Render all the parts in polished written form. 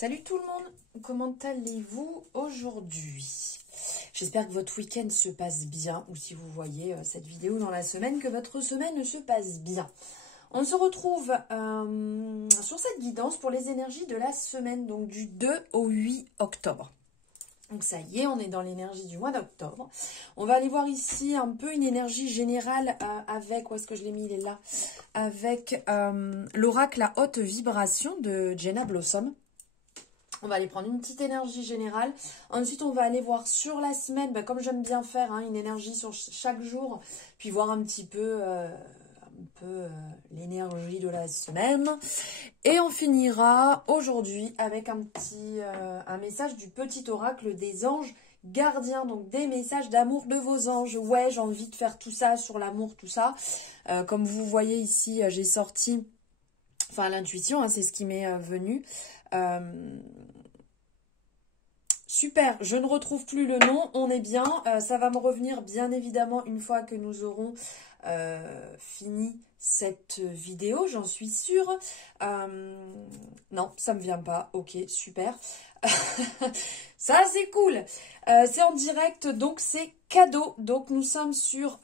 Salut tout le monde, comment allez-vous aujourd'hui? J'espère que votre week-end se passe bien, ou si vous voyez cette vidéo dans la semaine, que votre semaine se passe bien. On se retrouve sur cette guidance pour les énergies de la semaine, donc du 2 au 8 octobre. Donc ça y est, on est dans l'énergie du mois d'octobre. On va aller voir ici un peu une énergie générale avec, où est-ce que je l'ai mis, il est là, avec l'oracle à haute vibration de Jenna Blossom. On va aller prendre une petite énergie générale. Ensuite, on va aller voir sur la semaine, comme j'aime bien faire, une énergie sur chaque jour. Puis voir un petit peu, l'énergie de la semaine. Et on finira aujourd'hui avec un message du petit oracle des anges gardiens. Donc des messages d'amour de vos anges. Ouais, j'ai envie de faire tout ça sur l'amour, tout ça. Comme vous voyez ici, j'ai sorti... Enfin, l'intuition, c'est ce qui m'est venu. Super, je ne retrouve plus le nom, on est bien. Ça va me revenir bien évidemment une fois que nous aurons fini cette vidéo, j'en suis sûre. Non, ça me vient pas. Ok, super. Ça, c'est cool. C'est en direct, donc c'est cadeau. Donc, nous sommes sur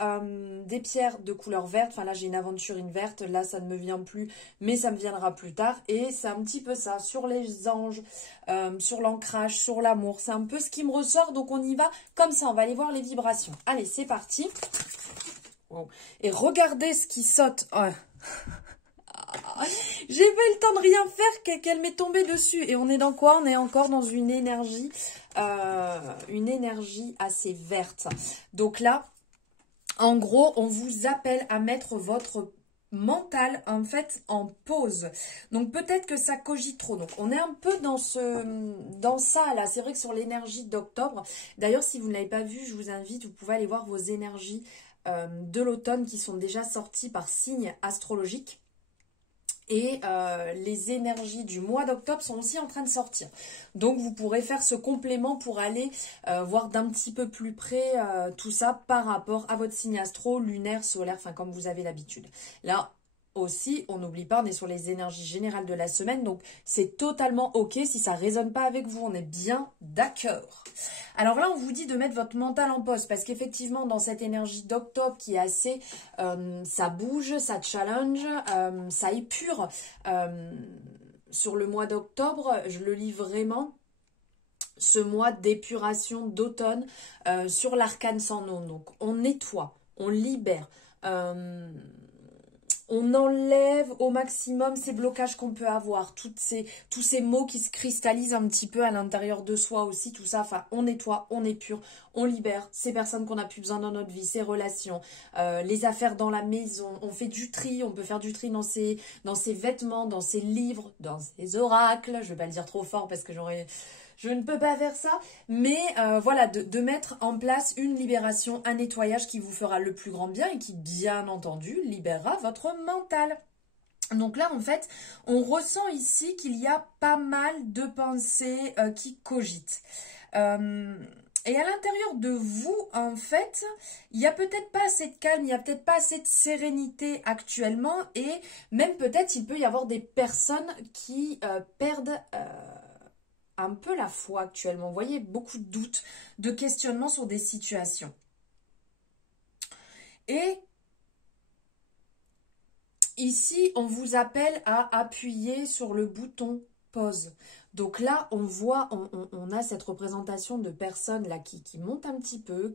des pierres de couleur verte. Enfin, là, j'ai une aventurine verte. Là, ça ne me vient plus, mais ça me viendra plus tard. Et c'est un petit peu ça, sur les anges, sur l'ancrage, sur l'amour. C'est un peu ce qui me ressort. Donc, on y va comme ça. On va aller voir les vibrations. Allez, c'est parti. Wow. Et regardez ce qui saute. Oh. J'ai pas eu le temps de rien faire qu'elle m'est tombée dessus. Et on est dans quoi? On est encore dans une énergie assez verte. Donc là, en gros, on vous appelle à mettre votre mental en fait en pause. Donc peut-être que ça cogite trop. Donc on est un peu dans ça là. C'est vrai que sur l'énergie d'octobre. D'ailleurs, si vous ne l'avez pas vu, je vous invite, vous pouvez aller voir vos énergies de l'automne qui sont déjà sorties par signe astrologique. Et les énergies du mois d'octobre sont aussi en train de sortir. Donc vous pourrez faire ce complément pour aller voir d'un petit peu plus près tout ça par rapport à votre signe astro, lunaire, solaire, enfin comme vous avez l'habitude. Là aussi, on n'oublie pas, on est sur les énergies générales de la semaine, donc c'est totalement ok si ça ne résonne pas avec vous, on est bien d'accord. Alors là, on vous dit de mettre votre mental en pause, parce qu'effectivement, dans cette énergie d'octobre qui est assez, ça bouge, ça challenge, ça épure. Sur le mois d'octobre, je le lis vraiment, ce mois d'épuration d'automne sur l'arcane sans nom. Donc, on nettoie, on libère, on enlève au maximum ces blocages qu'on peut avoir, tous ces mots qui se cristallisent un petit peu à l'intérieur de soi aussi, tout ça. Enfin, on nettoie, on épure, on libère ces personnes qu'on n'a plus besoin dans notre vie, ces relations, les affaires dans la maison. On fait du tri, on peut faire du tri dans ses vêtements, dans ses livres, dans ses oracles. Je ne vais pas le dire trop fort parce que je ne peux pas faire ça, mais voilà, de mettre en place une libération, un nettoyage qui vous fera le plus grand bien et qui, bien entendu, libérera votre mental. Donc là, en fait, on ressent ici qu'il y a pas mal de pensées qui cogitent. Et à l'intérieur de vous, en fait, il n'y a peut-être pas assez de calme, il n'y a peut-être pas assez de sérénité actuellement, et même peut-être il peut y avoir des personnes qui perdent... un peu la foi actuellement. Vous voyez, beaucoup de doutes, de questionnements sur des situations. Et ici, on vous appelle à appuyer sur le bouton pause. Donc là, on voit, on a cette représentation de personnes là qui montent un petit peu,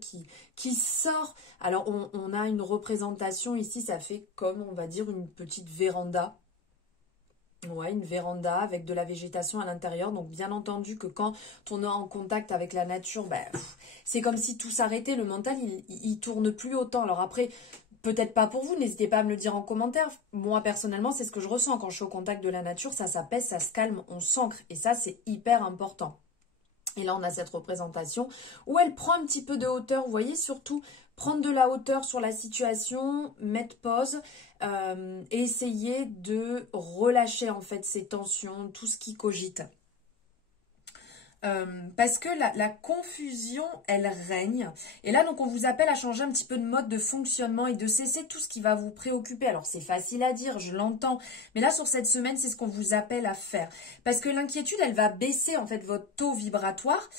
qui sort. Alors, on a une représentation ici, ça fait comme, on va dire, une petite véranda. Ouais, une véranda avec de la végétation à l'intérieur. Donc, bien entendu que quand on est en contact avec la nature, c'est comme si tout s'arrêtait. Le mental, il tourne plus autant. Alors après, peut-être pas pour vous. N'hésitez pas à me le dire en commentaire. Moi, personnellement, c'est ce que je ressens quand je suis au contact de la nature. Ça s'apaise, ça se calme, on s'ancre. Et ça, c'est hyper important. Et là, on a cette représentation où elle prend un petit peu de hauteur. Vous voyez, surtout prendre de la hauteur sur la situation, mettre pause et essayer de relâcher en fait ces tensions, tout ce qui cogite. Parce que la confusion, elle règne. Et là, donc, on vous appelle à changer un petit peu de mode de fonctionnement et de cesser tout ce qui va vous préoccuper. Alors, c'est facile à dire, je l'entends. Mais là, sur cette semaine, c'est ce qu'on vous appelle à faire. Parce que l'inquiétude, elle va baisser, en fait, votre taux vibratoire.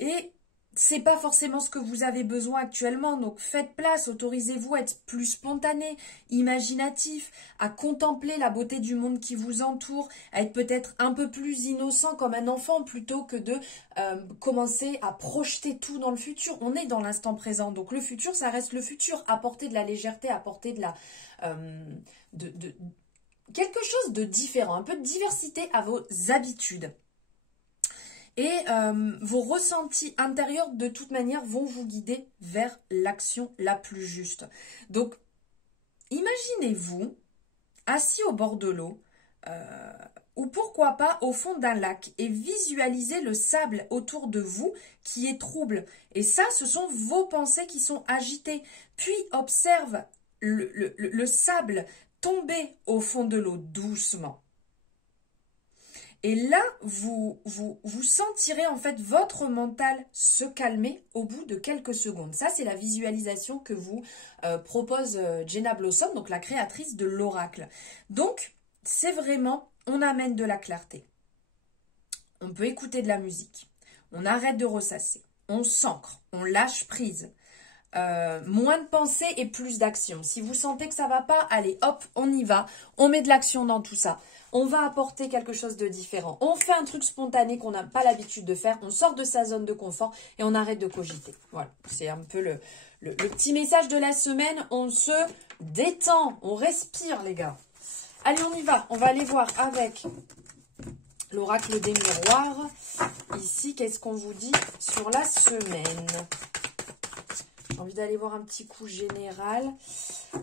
Et c'est pas forcément ce que vous avez besoin actuellement, donc faites place, autorisez-vous à être plus spontané, imaginatif, à contempler la beauté du monde qui vous entoure, à être peut-être un peu plus innocent comme un enfant plutôt que de commencer à projeter tout dans le futur. On est dans l'instant présent, donc le futur, ça reste le futur. Apporter de la légèreté, apporter de la quelque chose de différent, un peu de diversité à vos habitudes. Et vos ressentis intérieurs, de toute manière, vont vous guider vers l'action la plus juste. Donc, imaginez-vous assis au bord de l'eau, ou pourquoi pas au fond d'un lac, et visualisez le sable autour de vous qui est trouble. Et ça, ce sont vos pensées qui sont agitées. Puis, observe le sable tomber au fond de l'eau doucement. Et là, vous sentirez en fait votre mental se calmer au bout de quelques secondes. Ça, c'est la visualisation que vous propose Jenna Blossom, donc la créatrice de l'oracle. Donc, c'est vraiment, on amène de la clarté. On peut écouter de la musique. On arrête de ressasser. On s'ancre. On lâche prise. Moins de pensée et plus d'action. Si vous sentez que ça va pas, allez, hop, on y va. On met de l'action dans tout ça. On va apporter quelque chose de différent. On fait un truc spontané qu'on n'a pas l'habitude de faire. On sort de sa zone de confort et on arrête de cogiter. Voilà, c'est un peu le petit message de la semaine. On se détend, on respire les gars. Allez, on y va. On va aller voir avec l'oracle des miroirs. Ici, qu'est-ce qu'on vous dit sur la semaine ? J'ai envie d'aller voir un petit coup général.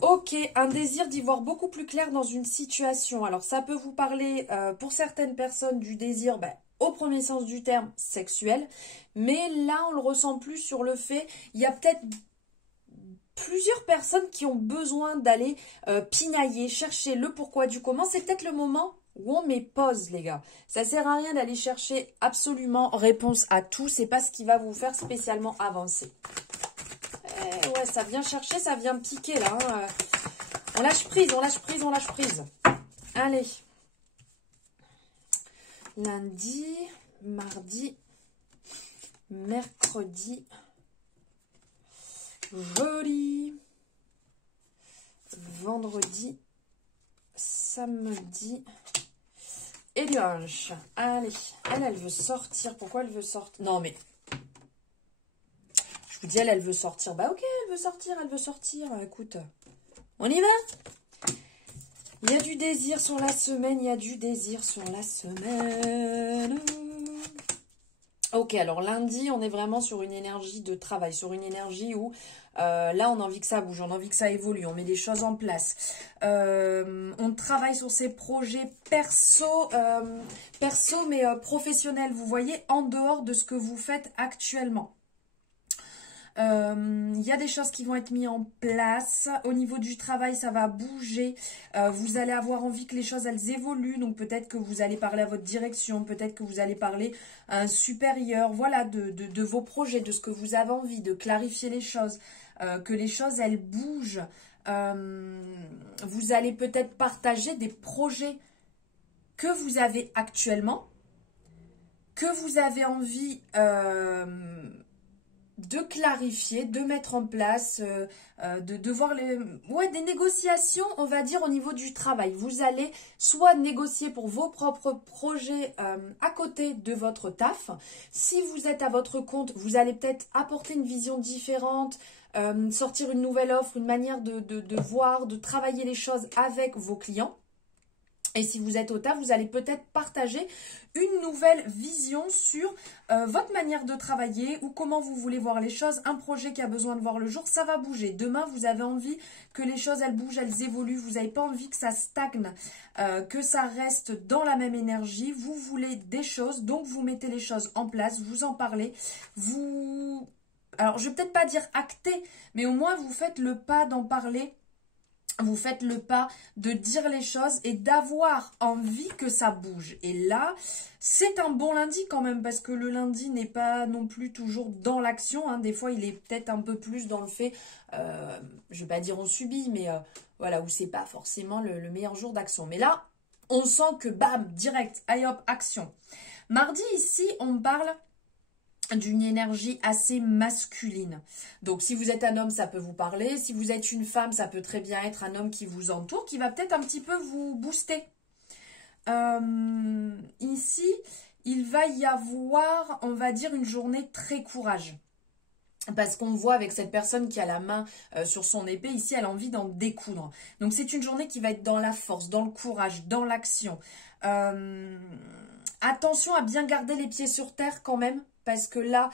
Ok, un désir d'y voir beaucoup plus clair dans une situation. Alors, ça peut vous parler, pour certaines personnes, du désir, au premier sens du terme, sexuel. Mais là, on le ressent plus sur le fait, il y a peut-être plusieurs personnes qui ont besoin d'aller pinailler, chercher le pourquoi du comment. C'est peut-être le moment où on met pause, les gars. Ça sert à rien d'aller chercher absolument réponse à tout. C'est pas ce qui va vous faire spécialement avancer. Ouais, ça vient chercher, ça vient piquer là. Hein. On lâche prise, on lâche prise, on lâche prise. Allez. Lundi, mardi, mercredi, jeudi, vendredi, samedi et dimanche. Allez, elle veut sortir. Pourquoi elle veut sortir? Non mais... Je vous dis, elle veut sortir. Bah ok, elle veut sortir. Écoute, on y va. Il y a du désir sur la semaine, Ok, alors lundi, on est vraiment sur une énergie de travail, sur une énergie où là, on a envie que ça bouge, on a envie que ça évolue, on met des choses en place. On travaille sur ces projets perso mais professionnels, vous voyez, en dehors de ce que vous faites actuellement. Il y a des choses qui vont être mises en place. Au niveau du travail, ça va bouger. Vous allez avoir envie que les choses, elles évoluent. Donc, peut-être que vous allez parler à votre direction. Peut-être que vous allez parler à un supérieur. Voilà, de vos projets, de ce que vous avez envie, de clarifier les choses. Que les choses, elles bougent. Vous allez peut-être partager des projets que vous avez actuellement. Que vous avez envie... de clarifier, de mettre en place, de voir des négociations, on va dire, au niveau du travail. Vous allez soit négocier pour vos propres projets à côté de votre taf. Si vous êtes à votre compte, vous allez peut-être apporter une vision différente, sortir une nouvelle offre, une manière de voir, de travailler les choses avec vos clients. Et si vous êtes au taf, vous allez peut-être partager une nouvelle vision sur votre manière de travailler ou comment vous voulez voir les choses. Un projet qui a besoin de voir le jour, ça va bouger. Demain, vous avez envie que les choses, elles bougent, elles évoluent. Vous n'avez pas envie que ça stagne, que ça reste dans la même énergie. Vous voulez des choses, donc vous mettez les choses en place, vous en parlez. Alors, je ne vais peut-être pas dire acter, mais au moins, vous faites le pas d'en parler vous faites le pas de dire les choses et d'avoir envie que ça bouge. Et là, c'est un bon lundi quand même, parce que le lundi n'est pas non plus toujours dans l'action. Hein. Des fois, il est peut-être un peu plus dans le fait, je vais pas dire on subit, mais voilà, où c'est pas forcément le meilleur jour d'action. Mais là, on sent que bam, direct, allez hop, action. Mardi, ici, on parle d'une énergie assez masculine. Donc, si vous êtes un homme, ça peut vous parler. Si vous êtes une femme, ça peut très bien être un homme qui vous entoure, qui va peut-être un petit peu vous booster. Ici, il va y avoir, on va dire, une journée très courage. Parce qu'on voit avec cette personne qui a la main sur son épée, ici, elle a envie d'en découdre. Donc, c'est une journée qui va être dans la force, dans le courage, dans l'action. Attention à bien garder les pieds sur terre quand même. Parce que là,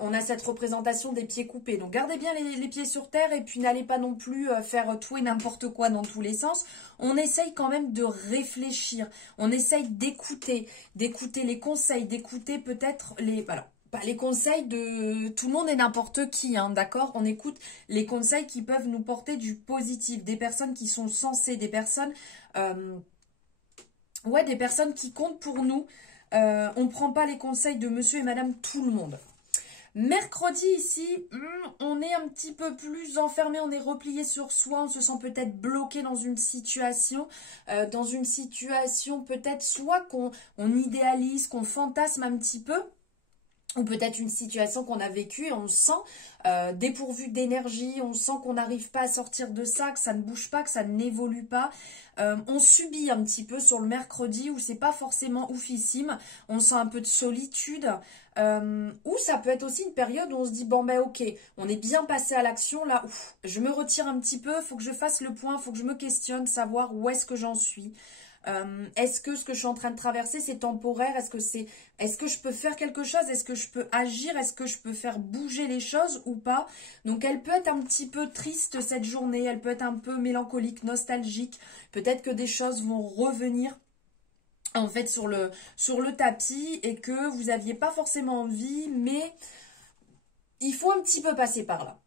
on a cette représentation des pieds coupés. Donc, gardez bien les pieds sur terre et puis n'allez pas non plus faire tout et n'importe quoi dans tous les sens. On essaye quand même de réfléchir. On essaye d'écouter les conseils, d'écouter peut-être les... Voilà. Pas les conseils de tout le monde et n'importe qui, hein, d'accord? On écoute les conseils qui peuvent nous porter du positif. Des personnes qui sont sensées, des personnes... des personnes qui comptent pour nous. On ne prend pas les conseils de monsieur et madame tout le monde. Mercredi ici, on est un petit peu plus enfermé, on est replié sur soi, on se sent peut-être bloqué dans une situation peut-être soit qu'on idéalise, qu'on fantasme un petit peu, ou peut-être une situation qu'on a vécue et on se sent dépourvu d'énergie, on sent qu'on n'arrive pas à sortir de ça, que ça ne bouge pas, que ça n'évolue pas. On subit un petit peu sur le mercredi où c'est pas forcément oufissime, on sent un peu de solitude, ou ça peut être aussi une période où on se dit bon ben ok, on est bien passé à l'action, là je me retire un petit peu, faut que je fasse le point, faut que je me questionne, savoir où est-ce que j'en suis. Est-ce que ce que je suis en train de traverser c'est temporaire? Est-ce que je peux faire quelque chose? Est-ce que je peux agir? Est-ce que je peux faire bouger les choses ou pas? Donc elle peut être un petit peu triste cette journée, elle peut être un peu mélancolique, nostalgique. Peut-être que des choses vont revenir en fait sur le tapis et que vous n'aviez pas forcément envie, mais il faut un petit peu passer par là.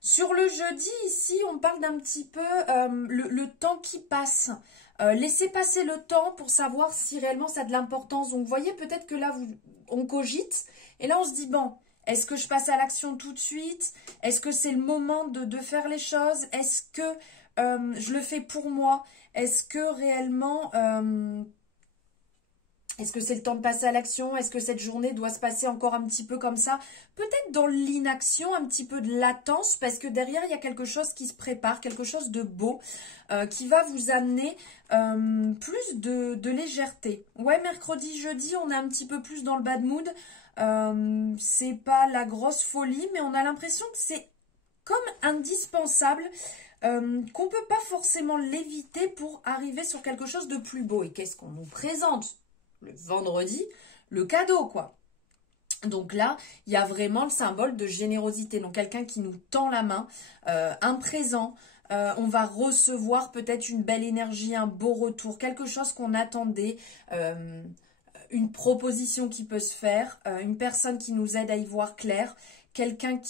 Sur le jeudi, ici, on parle d'un petit peu le temps qui passe. Laissez passer le temps pour savoir si réellement ça a de l'importance. Donc, vous voyez, peut-être que là, on cogite. Et là, on se dit, bon, est-ce que je passe à l'action tout de suite? Est-ce que c'est le moment de faire les choses? Est-ce que je le fais pour moi? Est-ce que réellement... est-ce que c'est le temps de passer à l'action? Est-ce que cette journée doit se passer encore un petit peu comme ça? Peut-être dans l'inaction, un petit peu de latence, parce que derrière, il y a quelque chose qui se prépare, quelque chose de beau, qui va vous amener plus de légèreté. Ouais, mercredi, jeudi, on est un petit peu plus dans le bad mood. C'est pas la grosse folie, mais on a l'impression que c'est comme indispensable, qu'on peut pas forcément l'éviter pour arriver sur quelque chose de plus beau. Et qu'est-ce qu'on nous présente le vendredi? Le cadeau, quoi. Donc là, il y a vraiment le symbole de générosité. Donc quelqu'un qui nous tend la main, un présent, on va recevoir peut-être une belle énergie, un beau retour, quelque chose qu'on attendait, une proposition qui peut se faire, une personne qui nous aide à y voir clair, quelqu'un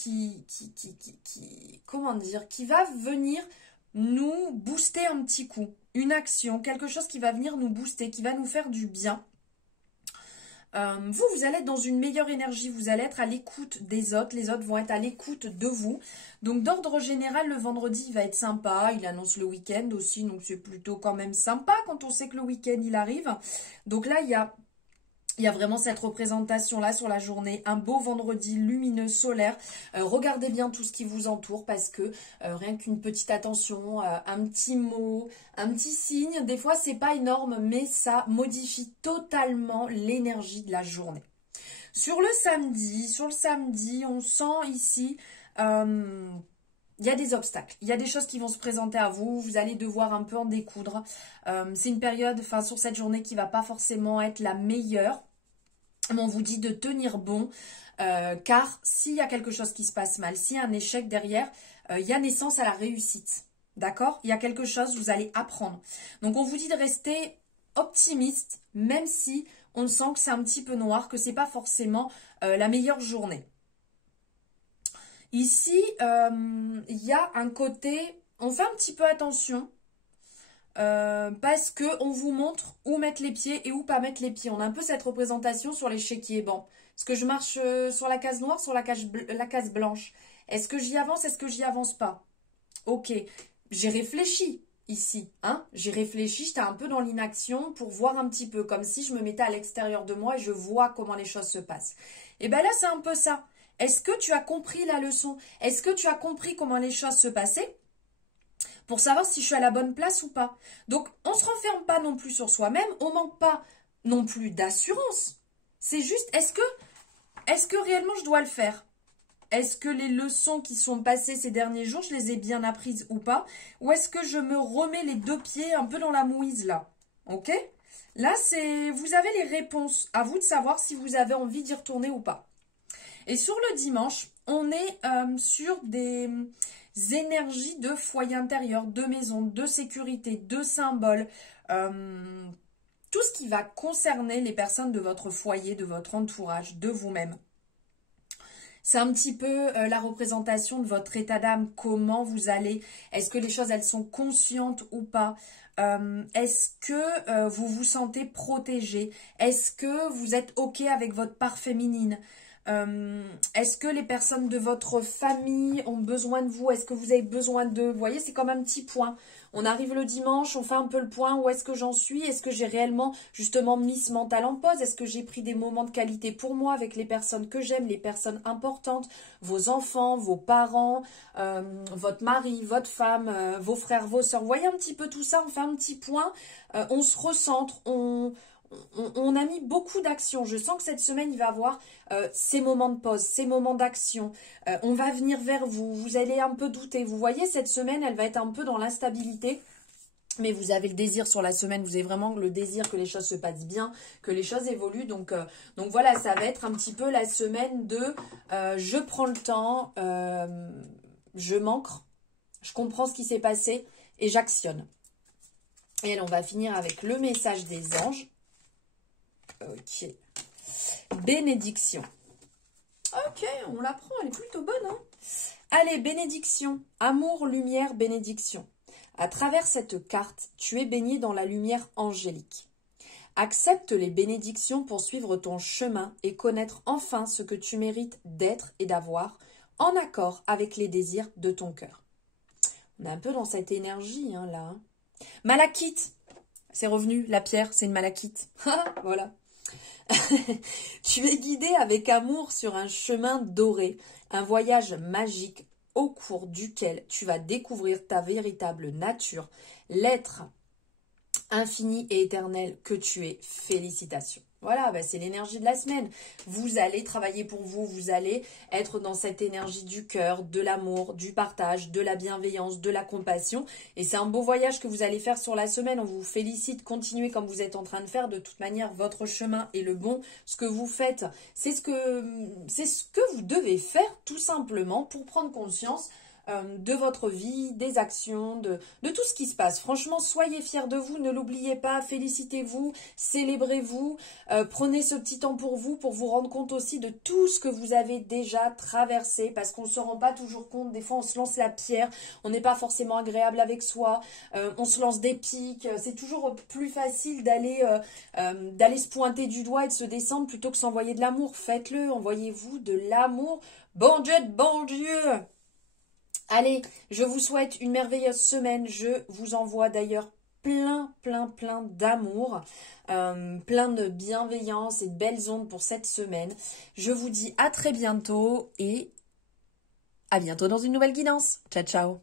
comment dire, qui va venir nous booster un petit coup, une action, quelque chose qui va venir nous booster, qui va nous faire du bien. Vous allez être dans une meilleure énergie, vous allez être à l'écoute des autres, les autres vont être à l'écoute de vous. Donc d'ordre général, le vendredi il va être sympa, il annonce le week-end aussi, donc c'est plutôt quand même sympa quand on sait que le week-end il arrive. Donc là, il y a vraiment cette représentation-là sur la journée, un beau vendredi lumineux, solaire. Regardez bien tout ce qui vous entoure parce que rien qu'une petite attention, un petit mot, un petit signe, des fois c'est pas énorme, mais ça modifie totalement l'énergie de la journée. Sur le samedi, on sent ici... il y a des obstacles, il y a des choses qui vont se présenter à vous, vous allez devoir un peu en découdre. C'est une période, sur cette journée qui va pas forcément être la meilleure. Mais on vous dit de tenir bon, car s'il y a quelque chose qui se passe mal, s'il y a un échec derrière, il y a naissance à la réussite. D'accord? Il y a quelque chose, vous allez apprendre. Donc on vous dit de rester optimiste, même si on sent que c'est un petit peu noir, que c'est pas forcément la meilleure journée. Ici, il y a un côté on fait un petit peu attention. Parce que on vous montre où mettre les pieds et où pas mettre les pieds. On a un peu cette représentation sur l'échiquier. Bon, est-ce que je marche sur la case noire, sur la case blanche? Est-ce que j'y avance, est-ce que j'y avance pas? Ok, j'ai réfléchi ici, hein? J'ai réfléchi, j'étais un peu dans l'inaction pour voir un petit peu, comme si je me mettais à l'extérieur de moi et je vois comment les choses se passent. Et bien là, c'est un peu ça. Est-ce que tu as compris la leçon? Est-ce que tu as compris comment les choses se passaient? Pour savoir si je suis à la bonne place ou pas. Donc, on ne se renferme pas non plus sur soi-même, on ne manque pas non plus d'assurance. C'est juste, est-ce que réellement je dois le faire? Est-ce que les leçons qui sont passées ces derniers jours, je les ai bien apprises ou pas? Ou est-ce que je me remets les deux pieds un peu dans la mouise là? Ok? Là, vous avez les réponses. À vous de savoir si vous avez envie d'y retourner ou pas. Et sur le dimanche, on est sur des énergies de foyer intérieur, de maison, de sécurité, de symboles, tout ce qui va concerner les personnes de votre foyer, de votre entourage, de vous-même. C'est un petit peu la représentation de votre état d'âme, comment vous allez, est-ce que les choses elles sont conscientes ou pas, est-ce que vous vous sentez protégé, est-ce que vous êtes ok avec votre part féminine, est-ce que les personnes de votre famille ont besoin de vous? Est-ce que vous avez besoin d'eux? Vous voyez, c'est comme un petit point. On arrive le dimanche, on fait un peu le point. Où est-ce que j'en suis? Est-ce que j'ai réellement justement mis ce mental en pause? Est-ce que j'ai pris des moments de qualité pour moi avec les personnes que j'aime, les personnes importantes, vos enfants, vos parents, votre mari, votre femme, vos frères, vos sœurs? Vous voyez un petit peu tout ça, on fait un petit point, on se recentre, on a mis beaucoup d'actions. Je sens que cette semaine, il va y avoir ces moments de pause, ces moments d'action. On va venir vers vous. Vous allez un peu douter. Vous voyez, cette semaine, elle va être un peu dans l'instabilité. Mais vous avez le désir sur la semaine. Vous avez vraiment le désir que les choses se passent bien, que les choses évoluent. Donc voilà, ça va être un petit peu la semaine de je prends le temps, je m'ancre, je comprends ce qui s'est passé et j'actionne. Et là, on va finir avec le message des anges. Ok. Bénédiction. Ok, on la prend, elle est plutôt bonne. Hein. Allez, bénédiction. Amour, lumière, bénédiction. À travers cette carte, tu es baigné dans la lumière angélique. Accepte les bénédictions pour suivre ton chemin et connaître enfin ce que tu mérites d'être et d'avoir, en accord avec les désirs de ton cœur. On est un peu dans cette énergie, hein, là. Malachite. C'est revenu, la pierre, c'est une malachite. Voilà. Tu es guidé avec amour sur un chemin doré, un voyage magique au cours duquel tu vas découvrir ta véritable nature, l'être infini et éternel que tu es. Félicitations. Voilà, c'est l'énergie de la semaine. Vous allez travailler pour vous, vous allez être dans cette énergie du cœur, de l'amour, du partage, de la bienveillance, de la compassion. Et c'est un beau voyage que vous allez faire sur la semaine. On vous félicite, continuez comme vous êtes en train de faire. De toute manière, votre chemin est le bon. Ce que vous faites, c'est ce que vous devez faire tout simplement pour prendre conscience de votre vie, des actions, de tout ce qui se passe. Franchement, soyez fiers de vous, ne l'oubliez pas, félicitez-vous, célébrez-vous, prenez ce petit temps pour vous rendre compte aussi de tout ce que vous avez déjà traversé, parce qu'on ne se rend pas toujours compte, des fois on se lance la pierre, on n'est pas forcément agréable avec soi, on se lance des pics, c'est toujours plus facile d'aller se pointer du doigt et de se descendre plutôt que s'envoyer de l'amour. Faites-le, envoyez-vous de l'amour. Bon Dieu de bon Dieu! Allez, je vous souhaite une merveilleuse semaine. Je vous envoie d'ailleurs plein d'amour, plein de bienveillance et de belles ondes pour cette semaine. Je vous dis à très bientôt et à bientôt dans une nouvelle guidance. Ciao, ciao!